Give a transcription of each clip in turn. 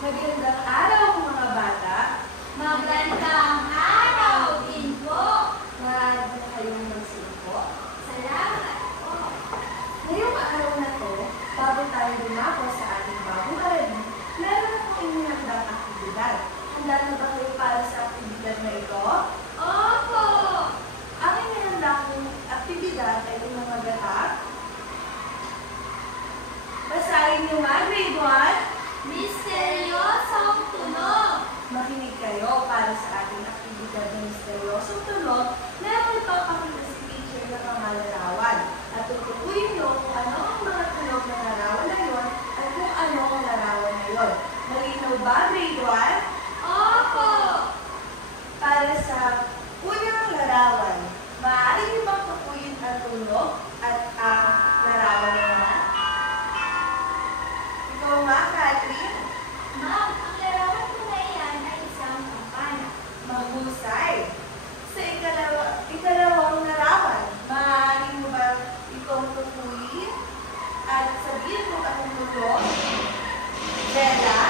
Magandang araw mga bata. Magandang araw din po. Maaari na kayong magsiupo. Salamat po. Ngayong araw na to, bago tayo dumako sa ating bagong aralin, meron akong inihandang aktibidad. Handa na ba kayo para sa aktibidad na ito? Opo. Ang inihanda kong aktibidad ay umagatak. Basahin niyo nga, grade 1. Misteryosong tunog. Makinig kayo para sa ating aktibidad ng misteryosong tunog. Meron ipapakita si teacher ng mga larawan. At tutukuyin niyo kung ano ang mga tunog ng larawan na yon at kung ano ang larawan na yon. Malinaw ba, grade 1? Opo. Para sa unang larawan, maaari niyo bang tukuyin ang tunog at ang larawan na yan? Ikaw nga, Catherine. Ma'am, ang larawan ko na iyan ay isang kampana. Mahusay. Sa ikalawang larawan, maaari mo ba itong tukuyin at sabihin kung anong tunog? Bella?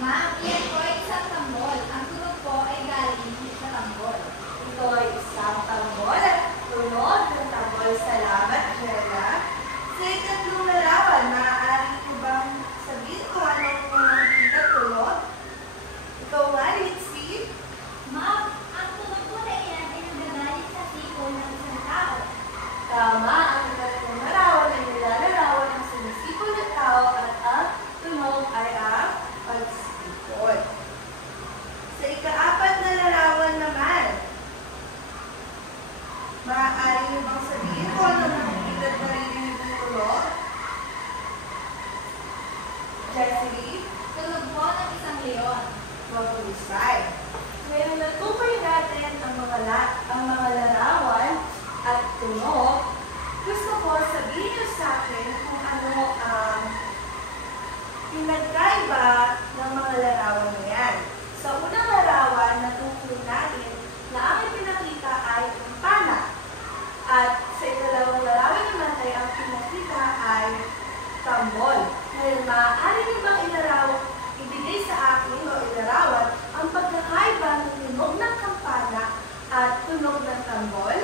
Ma'am, iyan po ay isang tambol. Ang tunog po ay galing sa tambol. Ito ay isang tambol at tunog ng tambol. Salamat, Bella. Sa ikatlong larawan, maaari mo bang sabihin kung anong nakikita tunog? Ikaw nga, Litzy? Ma'am, ang tunog po na iyan ay nagagalit sa sipon ng isang tao. Tama, ang ikatlong larawan ay nilalarawan ng sumisipon ng tao at ang tunog ay ang pagsipon. Sa ikaapat na larawan naman, maaari niyo bang sabihin kung ano nakikita at narinig ng tunog? Jessie? Tunog po ng isang leon. Mahusay. Ngayon natukoy natin ang mga larawan at tunog. Gusto ko sabihin niyo sa akin kung ano ang pinagkaiba ng mga larawan na yan. Sa unang larawan, natukoy natin na ang pinakita ay kampana. At sa ikalawang larawan naman ay ang pinakita ay tambol. Ngayon, maaari niyo bang ibigay sa akin o ilarawan ang pagkakaiba ng tunog ng kampana at tunog ng tambol?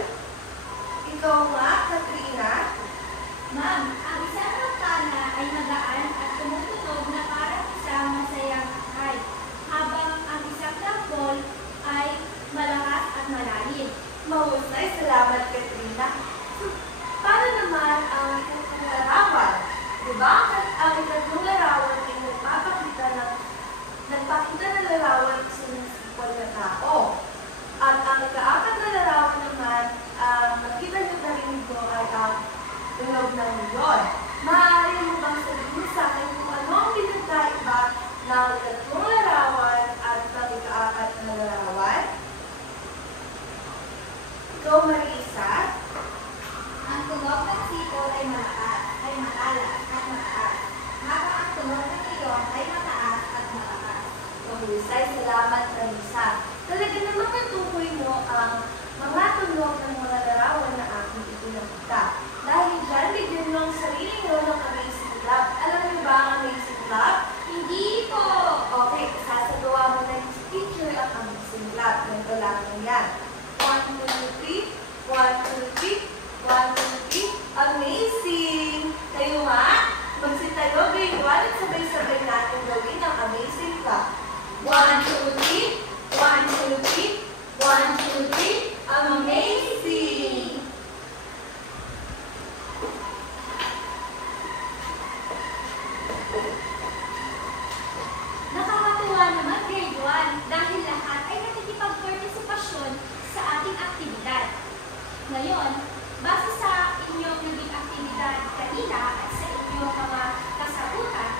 Ikaw nga, Katrina. Ma'am, ang isang kampana ay magaan at tumutunog na parang isang masayang sakay, habang ang isang tambol ay malakas at malalim. Mahusay, salamat, Katrina. Paano naman ang ikatlong larawan? Diba? Ang ikatlong larawan ay nagpakita ng larawan sa nasipon na tao. At ang ikaapat na larawan naman, nakita niyo na rin ito ay ang tunog ng leon. Maaari mo bang sabihin sa akin kung ano ang pinagkaiba ng ikatlong larawan at ng ikaapat na larawan? Ikaw, Marisa? Ang tunog ng sipon ay matalas at mataas, habang ang tunog ng leon ay mataas at mataas. Mahusay, salamat, Marisa. Talaga naman natukoy mo ang mga tunog ng mga larawan na aking ipinakita. Dahil dyan, bigyan mo ang sarili nyo ng Amazing Club. Alam niyo ba ang Amazing Club? Hindi po! Okay, sasagawa mo na yung teacher ang Amazing Club. Ganito lang yan. 1, 2, 3. 1, 2, 3. 1, 2, 3. Amazing! Kayo nga, magsitayo, grade 1 at sabay-sabay natin gawin ang Amazing Club. 1, 2, 3. 1, 2, 3. 1, 2, 3. Amazing! Nakakatuwa naman grade 1 dahil lahat ay nakikipag-partisipasyon sa ating aktibidad. Ngayon, base sa inyong naging aktibidad kanina at sa inyong mga kasagutan,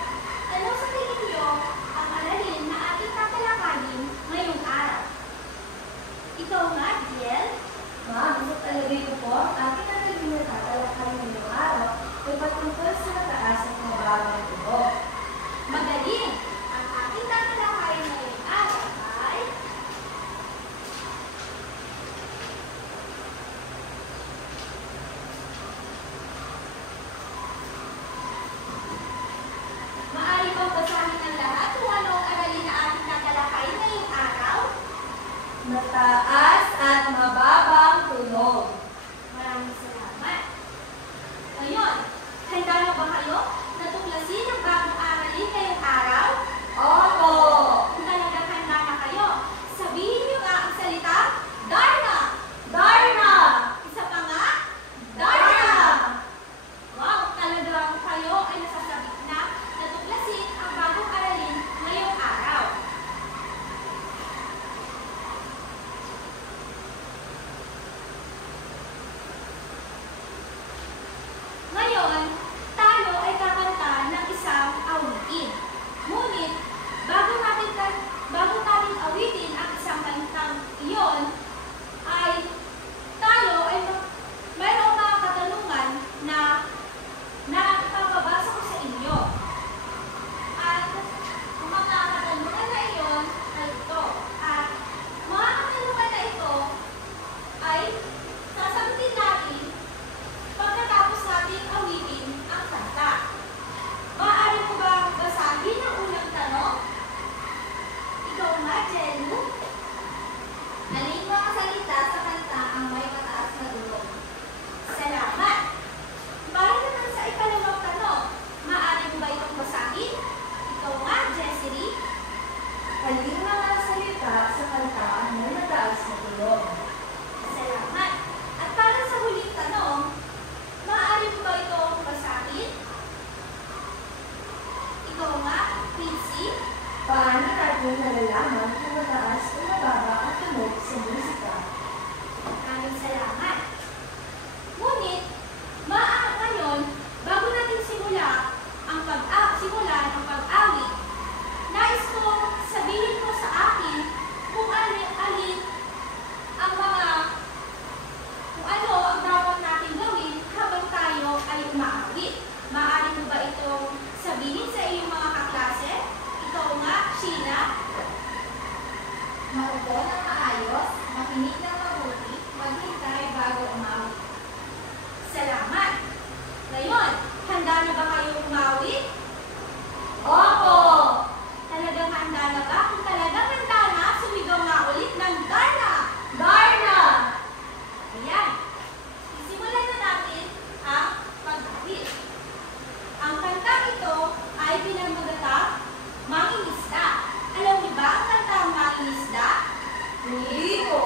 ano sa tingin niyo ang aralin na ating tatalakayin ngayong araw? Ikaw nga, Diel? Ma'am, sa talagay ko po, ang aking aralin na tatalakayin ngayong araw ay patungkol sa mataas at mababang tunog. Magaling! Ang ating tatalakayin ngayong araw ay Ngayon, tayo ay kakanta ng isang awitin. Ngunit, bago natin awitin ang isang kantang iyon, ay tayo ay mayroong mga katanungan na ipapabasa ko sa inyo. At ang mga katanungan na iyon ay ito. At mga katanungan na ito ay sasagutin natin pagkatapos natin awitin ang kanta. Maaari mo ba basahin ang unang tanong? Ikaw nga, Jelu. Aling mga salita sa kanta ang may mataas na dulo? Salamat. Para naman sa ikalawang tanong, maaari mo ba itong basahin? Ikaw nga, Jessery. Alin mga salita sa kanta ang may mataas na tulong? Salamat. At para sa huling tanong, maaari mo ba itong basahin? Ikaw nga, Quincy. Paano natin nalalaman kung mataas o mababa ang tunog sa musika? Maraming salamat. Ngunit, ngayon, bago natin simulan ang pag-awit, nais ko sabihin mo sa akin kung ano ang dapat natin gawin habang tayo ay umaawit. Maaari mo ba itong sabihin sa iyong mga kaklase? Ikaw nga, Sheila. Maupo ng maayos, makinig ng mabuti, maghintay bago umawit. Salamat. Ngayon, handa na ba kayo umawit? Opo! Talagang handa na ba? Kung talagang handa na, sumigaw nga ulit ng Darna! Darna! Ayan. Isimulan na natin ang pag-awit. Ang kantang ito ay pinamagatang Mangingisda. Alam niyo ba ang kantang Mangingisda? Hindi ko.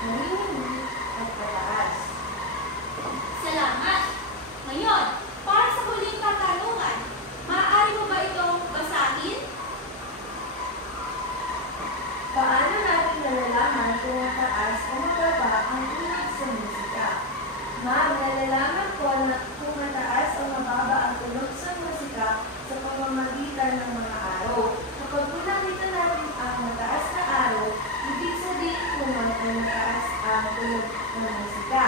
namimili at pataas. Salamat! Ngayon, para sa huling katanungan, maaari mo ba itong basahin? Paano natin nalalaman kung mataas o mababa ang tunog sa musika? Ma'am, nalalaman ko na kung mataas o mababa ang tunog sa musika sa pamamagitan ng mga araw. Kapag nakita natin ang mataas na araw, ibig sabihin po nun ay mataas ang tunog ng musika.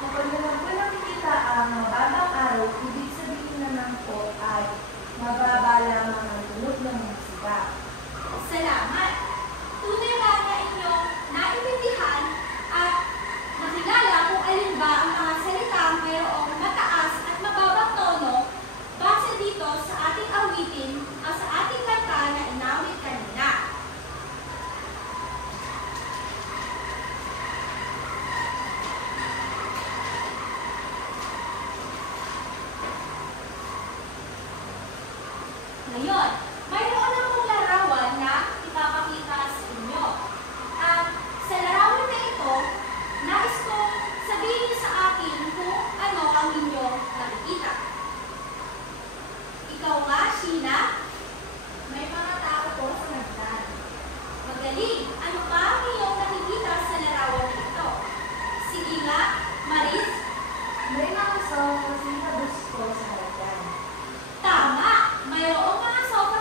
Kapag naman po nakikita ang mababang araw, ibig sabihin naman po ay mababa lamang ang tunog ng musika. Salamat! Tunay nga na inyong naintindihan at nakilala kung alin ba ang mga salitang mayroong mataas at mababang tono base dito sa ating awitin o sa ating kanta na inawit kanina. Ngayon, mayroon akong larawan na ipapakita sa inyo. At sa larawan na ito, nais kong sabihin niyo sa akin kung ano ang inyong nakikita. Ikaw nga, Sheena, May mga tao po sa nagdaan. magaling. Ano pa ang iyong nakikita sa larawan na ito? Sige nga, Maris, May mga sofa sa gusto sa hagdan. tama. Mayroong mga sofa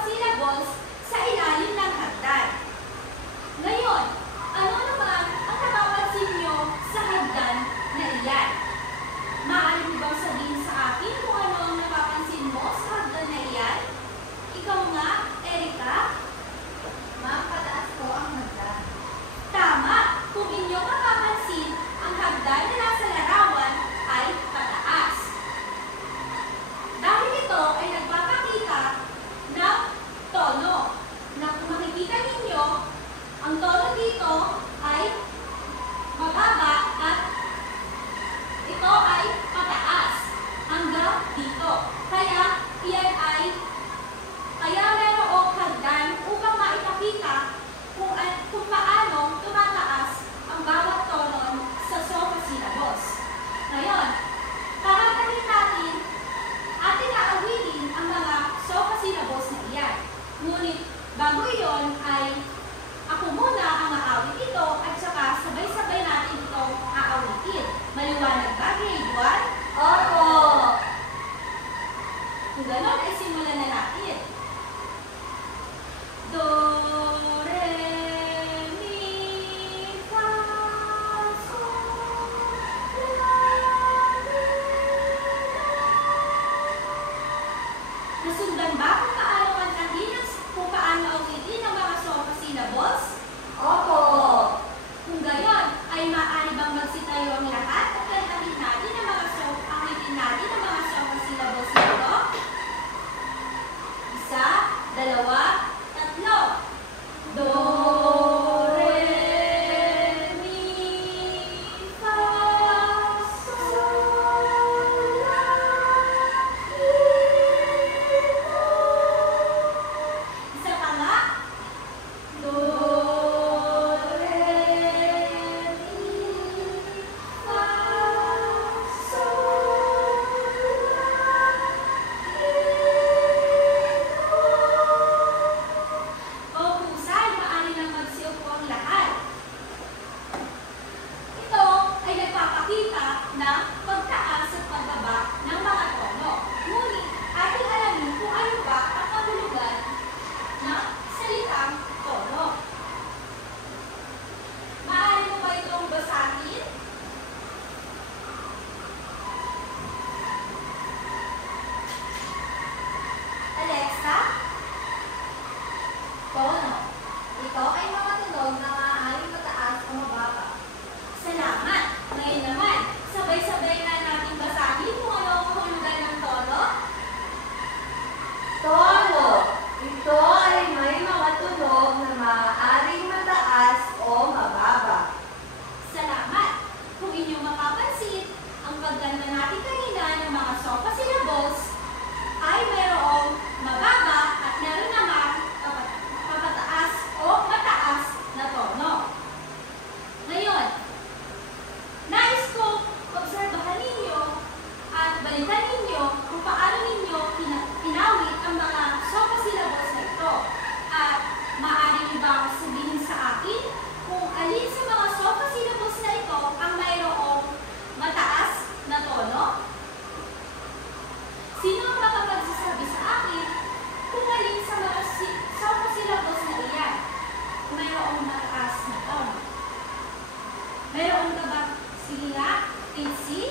Pinsi?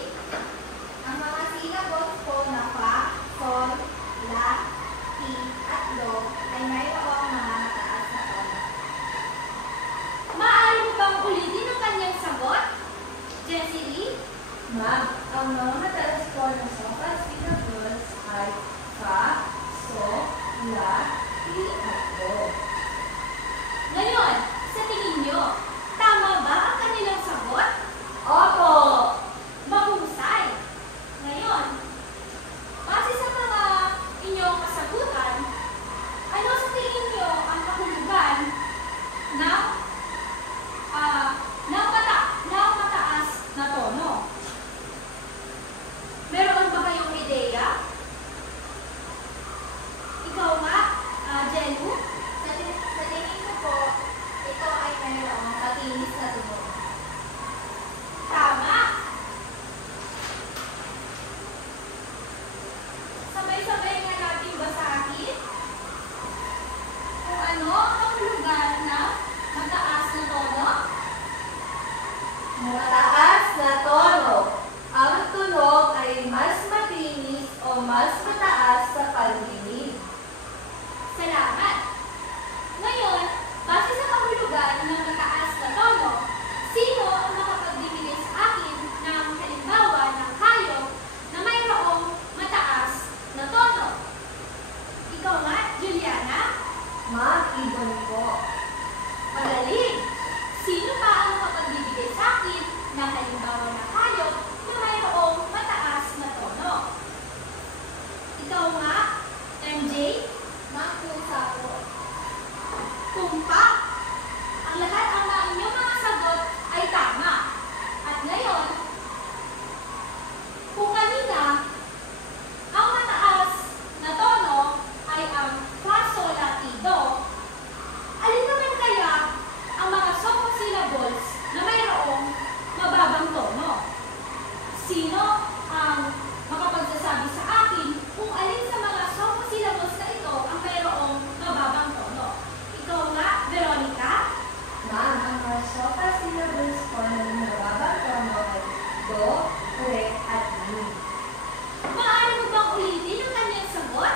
Ang mga syllables po na fa, sol, la, ti, at do ay mayroong mga mataas na tono. Maaari mo bang ulitin ang kanyang sagot? Jessie Lee? Ma'am, ang mga mataas po na sofa syllables ay fa, so, la, ti, at do. Ngayon, sa tingin nyo, tama ba ang kanilang sagot? Opo! Mahusay! Ngayon, base sa mga inyong kasagutan, ano sa tingin nyo ang kahulugan ng mataas na tono? Meron ba kayong ideya? Ikaw nga, Jelu? Sa tingin ko po, ito ay mayroong matinis na tunog. Tama! Sabay-sabay nga natin basahin kung ano ang lugar na mataas na tono. Mataas na tono. Ang tunog ay mas matinis o mas mataas sa pandinig. Salamat! Ngayon, base sa kahulugan ng mataas na tono, sino ang makapagbibigay sa akin ng halimbawa ng hayop na mayroong mataas na tono? Ikaw nga, Juliana? Ma'am, ibon po. Magaling! Sino pa ang makapagbibigay sa akin ng halimbawa ng hayop na mayroong mataas na tono? Ikaw nga, MJ? Ma'am, pusa po. Tumpa! Ang lahat ang inyong mga sagot ay tama. At ngayon, kung kanina, ang mataas na tono ay ang fa, sol, la, ti, do, alin naman kaya ang mga soft syllables na mayroong mababang tono? Sino ang makapagsasabi sa akin kung alin sa mga soft syllables na ito ang mayroong mababang tono? Ikaw nga, Veronica? Ma'am, ang mga sofa syllables po na nababang tono ay do, re, at mi. Maaari mo bang ulitin ang kanyang sagot?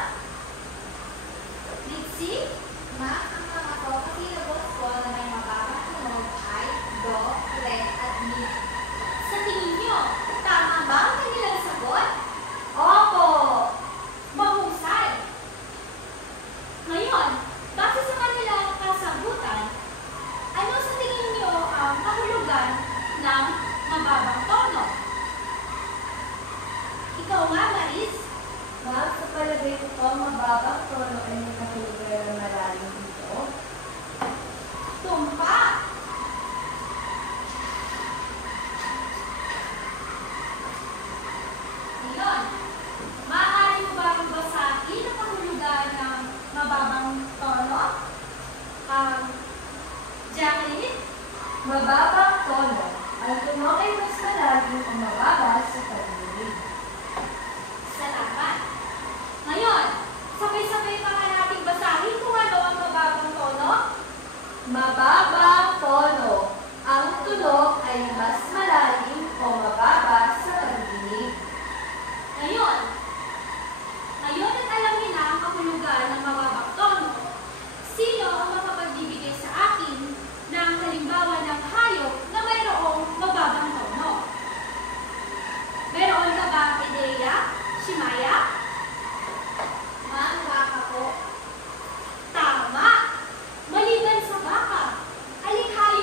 Dixie? Ma'am, ang mga sofa syllables po na may mababang tunog ay do, re, at mi. Sa tingin nyo, tama ba ang kanilang sagot? Opo! Mahusay! Ngayon, base sa kanilang kasagutan, ano sa tingin nyo ang kahulugan ng mababang tono? Ikaw nga, Maris? Ma'am, sa palagay ko po, mababang tono ay nakahulugan ng malalim dito. Tumpa! Ngayon, maaari mo ba basahin ang kahulugan ng mababang tono? Jacqueline? Mababang tono. Ang tunog ay mas malalim o mababa sa pandinig. Salamat! Ngayon, sabay-sabay pa nga nating basahin kung ano ang mababang tono. Mababang tono. Ang tunog ay mas malalim o mababa sa pandinig. Ngayon at alam niyo na ang kahulugan ng mababang tono, sino ang makapagbibigay sa akin ng halimbawa ng hayop na mayroong mababang tono? Meron ka ba ideya, Shimaya? Ma'am, baka po. Tama! Maliban sa baka, aling hayop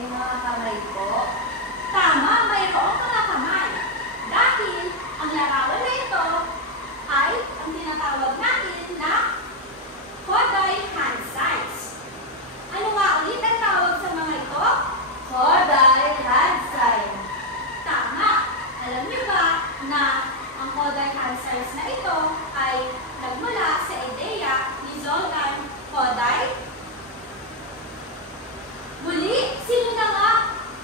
May mga kamay po. Tama, mayroong mga kamay. Dahil ang larawan na ito ay ang tinatawag natin na Koday hand signs. Ano nga ulit ang tawag sa mga ito? Koday hand sign. Tama. Alam niyo ba na ang Koday hand signs na ito ay nagmula sa ideya ni Zoltan Koday? Muli, sino na nga?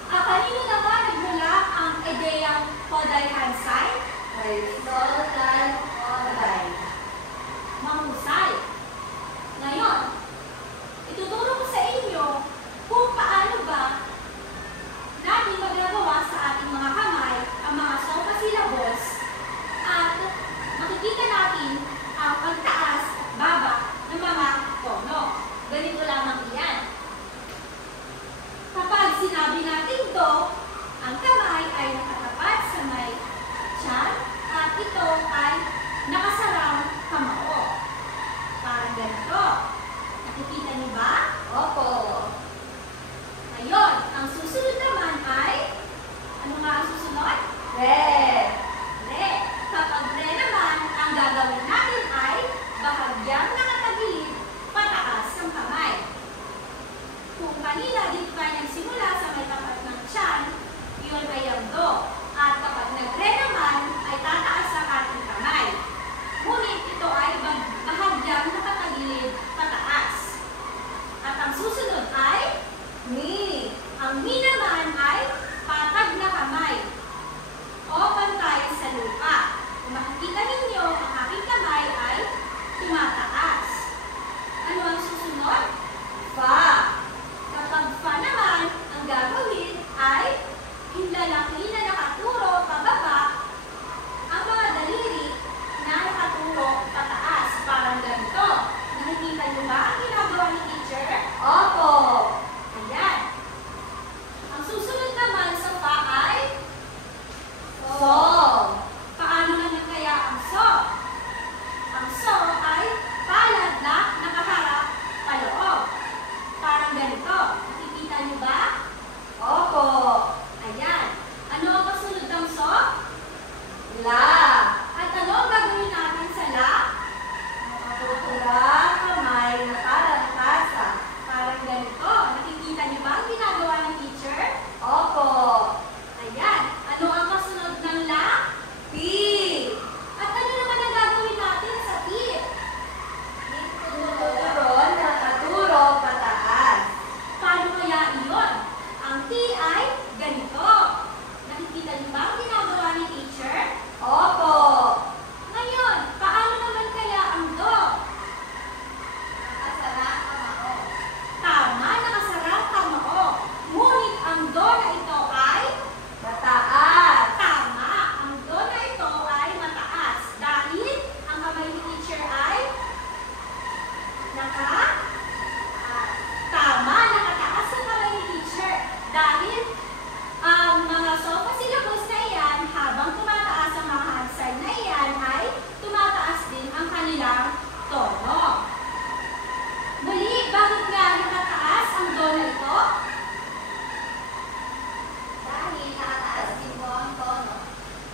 Kanino na nga nagmula ang ideyang Koday hand sign? Kay Zoltan Koday. Mahusay. Ngayon, ituturo ko sa inyo kung paano ba natin magagawa sa ating mga kamay ang mga sopa syllables at makikita natin ang pagtaas at baba ng mga tono. Ganito lamang iyan. Kapag sinabi natin do, ang kamay ay nakatapat sa may tiyan at ito ay nakasarang kamao. Parang ganito. Nakikita niyo ba? Opo. Ngayon, ang susunod naman ay, ano nga ang susunod? Re. Re. Kapag re naman, ang gagawin natin ay bahagyang nakatagilid pataas ng kamay. Kung kanina dito tayo nagsimula sa may tapat ng tiyan, yun ay ang do. At kapag nag-re naman, ay tataas ang ating kamay. Ngunit ito ay bahagyang nakatagilid pataas. At ang susunod ay Mi. ang mi naman ay patag na kamay o pantay sa lupa. Kung makikita ninyo, ang aking kamay ay tumataas. Ano ang susunod? Fa. Kapag fa naman, ang gagawin ay hinlalaki na nakaturo pababa ang mga daliri na nakaturo pataas. Parang ganito. Nakikita niyo ba ang ginagawa ni teacher? Opo. Ayan. Ang susunod naman sa fa ay So. paano naman kaya ang so? Ang so ay palad na nakaharap paloob. Parang ganito. Nakikita niyo ba? Opo. Ayan. Ano ang kasunod ng so? La. At ano ang gagawin natin sa la? Nakatutula kamay na parang tasa. Parang ganito. Nakikita niyo ba ang ginagawa ng teacher? Opo. Ayan. Ano ang kasunod ng la? Pi. At ano naman ang gagawin natin sa ti? Tuturon nakaturo pataas. Paano kaya iyon? Ang T ay ganito. Nakikita niyo ba ang ginagawa ni teacher? Opo. Ngayon, paano naman kaya ang do? Nakasara kamao. Tama, nakasarang kamao. Ngunit ang do na ito ay Mataas. tama. Ang do na ito ay mataas. Dahil ang kamay ni teacher ay tama, nakataas ang kamay ni teacher. Dahil ang mga sopa syllables na iyan, habang tumataas ang mga hand sign na iyan, ay tumataas din ang kanilang tono. Muli, bakit nga nakataas ang do na ito? Dahil nakataas din po ang tono.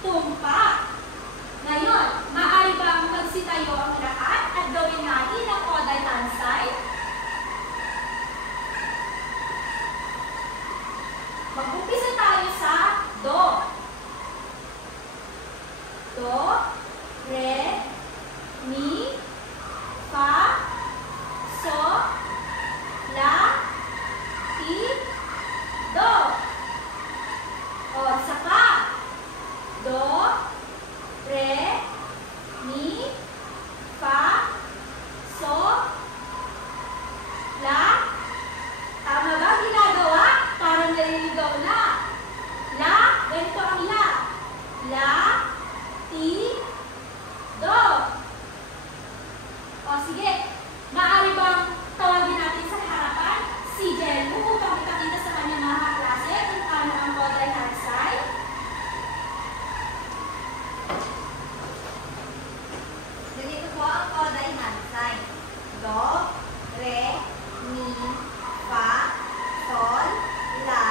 Tumpa. Ngayon, maaari bang magsitayo ang lahat at gawin natin ang Koday hand sign? Mag-umpisa tayo sa do. Do, re, mi, fa, so, la, ti, do. O, sa fa. Do, re, mi, fa, so, la. Tama ba ginagawa? Parang naliligaw na. La, ganito ang la. La, ti, do. O sige, maaari bang tawagin natin sa harapan si Jelmo upang ipakita sa kanyang mga klase kung paano ang Koday hand sign? Ganito po ang Koday hand sign. Do, re, mi, fa, sol, la,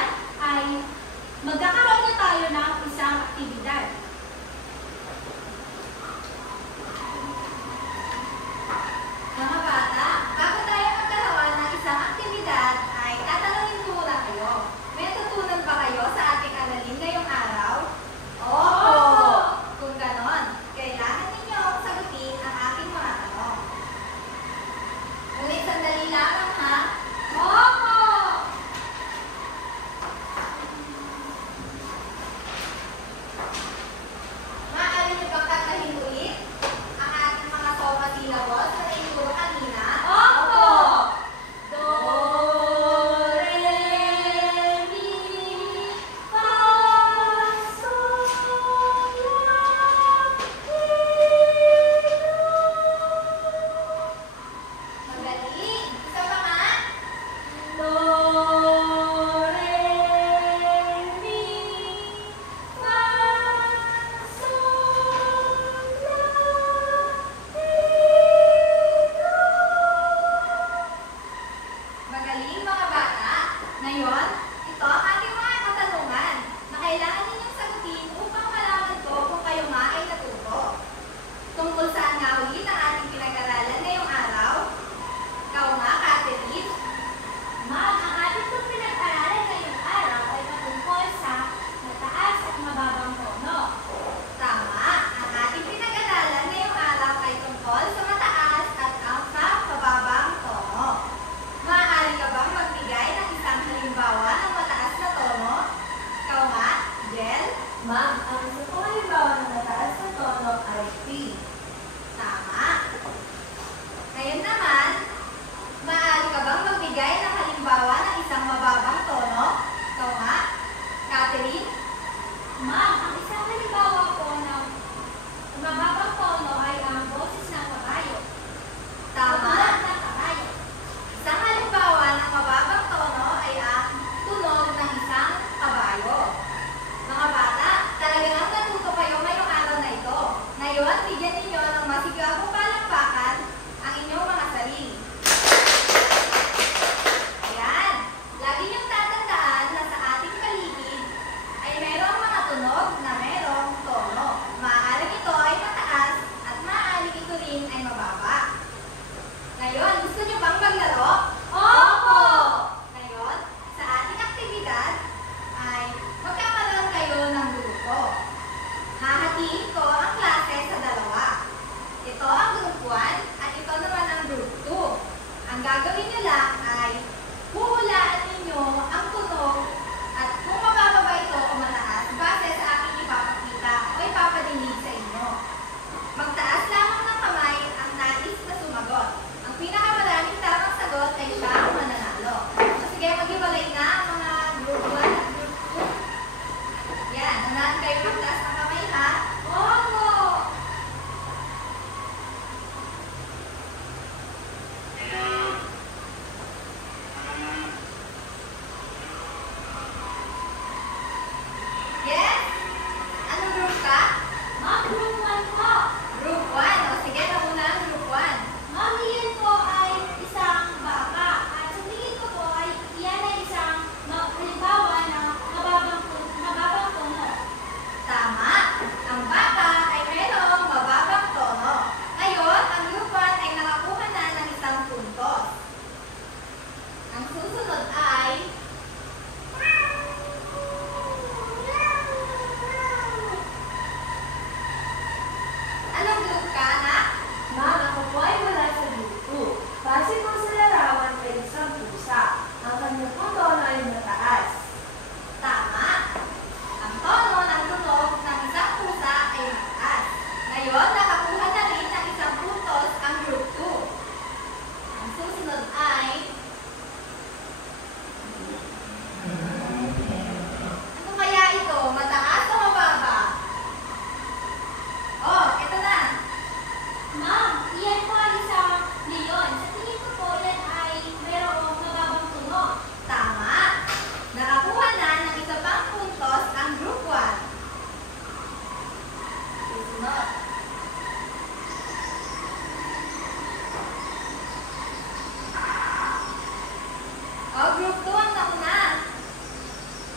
naman ay magkakaroon na tayo ng isang aktibidad. Mga bata, bago tayo magkaroon ng isang aktibidad, ay tatanungin ko muna kayo. May natutunan ba kayo sa ating aralin ngayong araw? Opo! Kung ganon, kailangan ninyo sagutin ang aking mga tanong. Ngunit sandali lamang ha. Opo!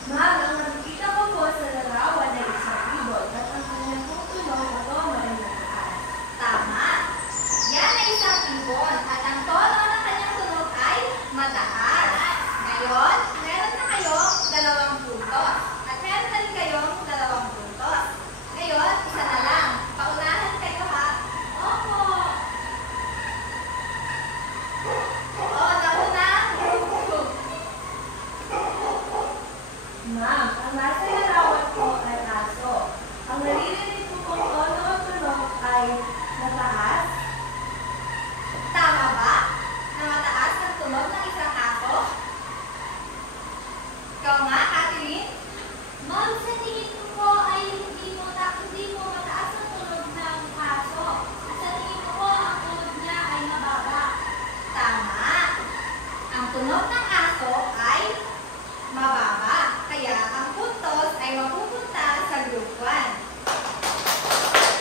Ma'am, ang nakikita ko po sa larawan ay isang ibon at ang kanyang tutunog na tono ay mataas. Tama! Yan ay isang ibon at ang tono ng kanyang tunog ay mataas. Ngayon, meron na kayong 2 puntos. At meron na rin kayong 2 puntos. Ngayon, isa na lang. Paunahan kayo ha. Opo. Oo, nauna. Ma'am, ang nasa larawan ko ay aso. Ang naririnig ko pong tono at tunog ay mataas. Tama ba? Na mataas ang tunog ng isang aso? Ikaw nga, Catherine? Ma'am, sa tingin ko po ay hindi mo mataas ang tunog ng aso. At sa tingin ko po, ang tunog niya ay mababa. Tama. Ang tunog ng aso ay mababa. Kaya ang puntos ay mapupunta sa group 1.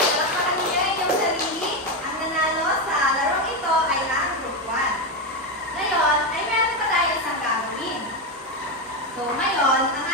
Palakpakan niyo ang inyong sarili. Ang nanalo sa larong ito ay ang group 1. Ngayon, ay meron pa tayo isang gagawin. So, ngayon, ang